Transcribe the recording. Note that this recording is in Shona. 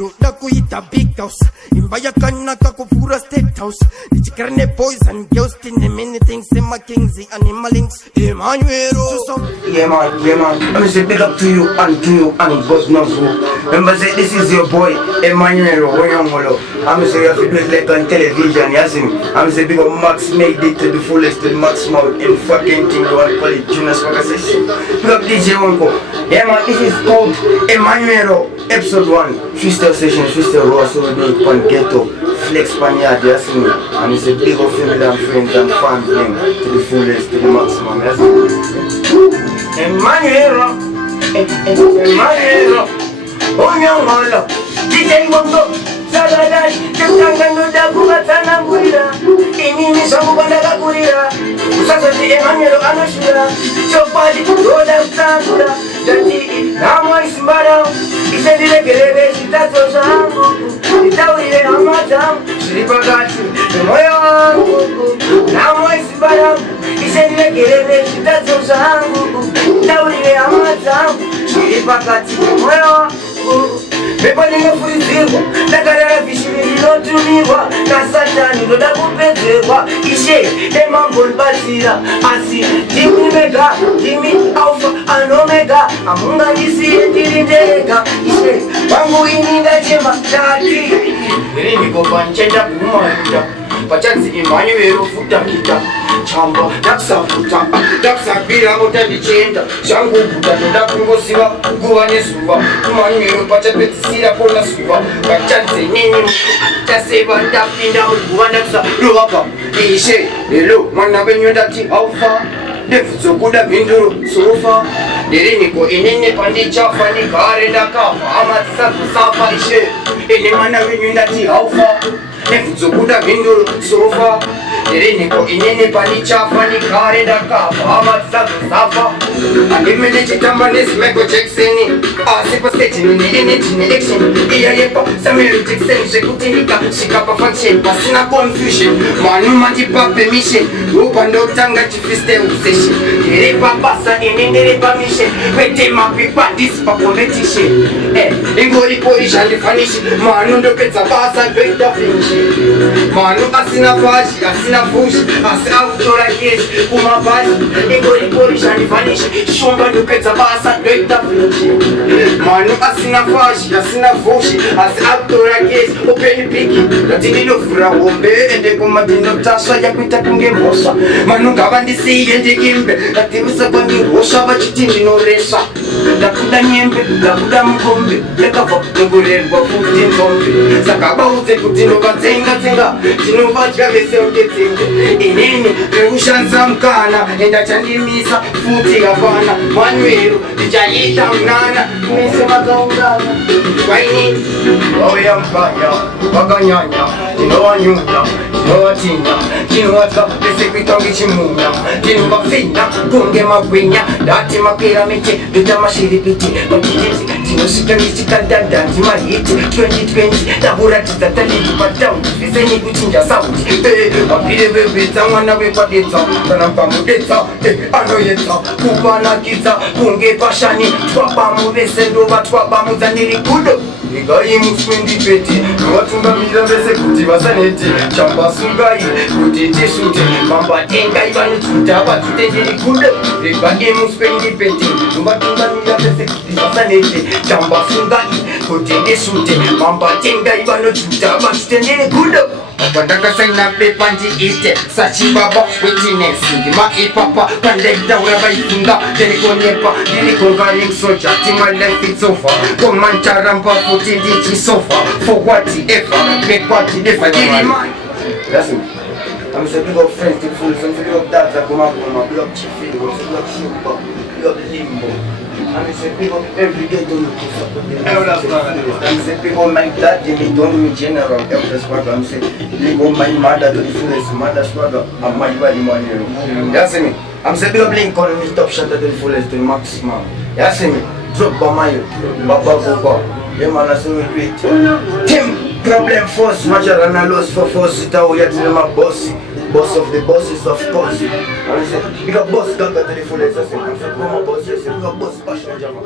Doda kuita big house. Imbaya kanaka kufura state house. Dichikarne boys and girls in the many things. Sema kings, animal links. Emmanuel. Yeah man. I'm say big up to you and God knows who. Remember say this is your boy Emmanuel Oyongolo. I'm say you have to do it like on television, you see me. I'm say big up Max made it to the fullest, to the maximum in fucking thing. You want to call it Junior Swagger say shit. Big up DJ Wonko. Yeah man, this is called Emmanuel episode 1. Freestyle session, freestyle raw, so we do it on ghetto. Flex Panyard, you see me. And it's a big up family and friends and fans name to the fullest, to the maximum, you see me. Emmanuel, Oyongolo, DJ Wonko, Saladai, Changano Dabuga Tanamura, Inini Samubanda Kurira, Sasati Emmanuel Anoshura, Chopadi, Roda Tangura, Jati, Namo Ismbara, Isendile Gerebe, Sitato Sangu, Itauri Amatam, Sripagati, Moyo, Namo Ismbara, Isendile Gerebe, Sitato Sangu, Itauri Amatam, Sripagati, Moyo. Mepaninga furizirwa, dakarara vishimiri lotumiwa, na satani loda kupezerwa, ishe, emambol batira, asi, Jimmy Mega, Jimmy Alpha and Omega, amunga nisi endirindega, ishe, wangu ininga jema, dati. Rini kopanchenda kumaruta, pachansi Emmanuel futa kita. Chamba, daksafuta, daksabira motandicenda, shangu buta, ndakungosiva, kuguwane suva, Emmanuel pachapetisira pona suva, pachanse nini, taseva ndapinda kuguwanaksa, luhapa, ishe, lelo, mwana wenyu ndati alfa, nefuzo kuda minduru, surufa, niriniko inini pandichafa, nikare ndakafa, amatisa kusafa, ishe, ini mwana wenyu ndati alfa, nefuzo kuda minduru, surufa, Niriniko inini panichafa ni kare da kafa Amatsa kusafa Animene chitamba nisi Michael Jackson Asipa stage nini chini action Iya yepa Samuel Jackson Shekutinika Shikapa function Pasina confusion Manu matipa permission Rupa ndotanga chifiste obsession Niripa basa niripa mission Wete mapipa dispa competition Ingori poisha ndifanishi Manu ndopeza basa dwekta finish Manu asina fashi asina fushi, asi autora kesi, kumabazi, ingori polisha nifanishi, shumba ndupeza basa, dwekta finishi. Manu asina fashi, asina fushi, asi autora kesi, openi piki, latini lofura wombe, ende kumadino tasha, yakuita kunge mosha. Manu gabandisi ende kimbe, latirusa kwenye rosha, vachitini no resha. Lakuda nyembe, lakuda mkombe, lekava mungurerwa futi nzombe. Sakaba uze kutino batenga tenga, tino vajga vese ungetenga. Inini, reushanza mkana, enda chandimisa, futi gavana, Manuelu, dijayita mnana, mise makaungana. Waini, wawe mpaya, wakanyanya, tino wanyuna, tino watina, tino wata, pese kwitongi chimuna, tino wafina, kunge mawenya, dati mapiramite, duta mashiripiti, makijiti, tino sikamichi kadanda, timariti, 2020, taburati zataliti patauni, viseni kuchinja sauti, mapire bebeta, mwana wepadeta, kanampa mudeta, anoyeta, kupana kiza, kunge pashani, twapa muvese ndova, twapa muzaniri kudo, Nigai muswendi peti, nuwatunga mila vese kuti vasaneti, chamba sungai, kuti tishute, mamba tenga ibani tuta, batutendiri kudo, Nigai muswendi peti, nuwatunga mila vese kuti vasaneti, chamba sungai, kuti tishute, mamba tenga ibani tuta, batutendiri kudo. Pandaka saina pe panji ite Sachi baba witness Ndima ipapa Pandekta weba ifunga Deni konyepa Dini kongaring soja Tima left it sofa Komancha rampa Futi dichi sofa For what ever Make what never Dini man That's me I'm saying big up friends, big full friends, big up dads that come up, big up Chief big up Super, big up Limbo. I'm saying big up every day to look I'm saying big up my dad, Jimmy, don't me general, Elder Swagger. I'm saying big up my mother to the fullest, Mother Swagger, and my body man here. You see me? I'm saying big up Lincoln, me top shot to the fullest, to the maximum. You see me? Drop by my Baba Baba. Yeah man, I see me great. Tim! Problem force, major and a loss for force. It how you tell my boss. Boss of the bosses, of course. I say, big up boss, don't go to the fullest. I say, I'm boss, yes, big up boss, passion, jama.